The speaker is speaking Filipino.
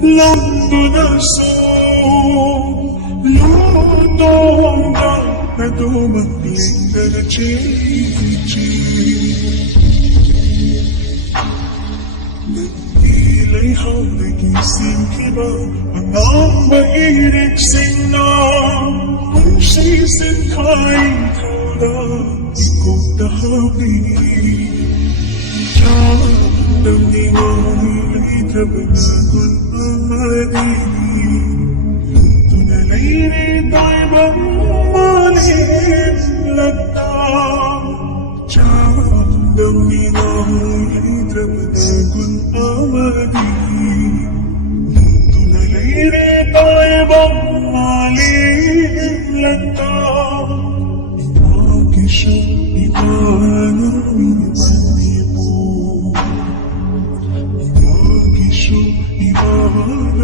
Londonasong lutong na dumagling na na nagpilay hao nagising kiba mga mairig sing na kung sisin kain kauda ikot na habi Nang niwawili trabagon pamadi Tunalay nito'y bang malit lagtang Nang niwawili trabagon pamadi Tunalay nito'y bang malit lagtang Iwagi siya iwanang iwan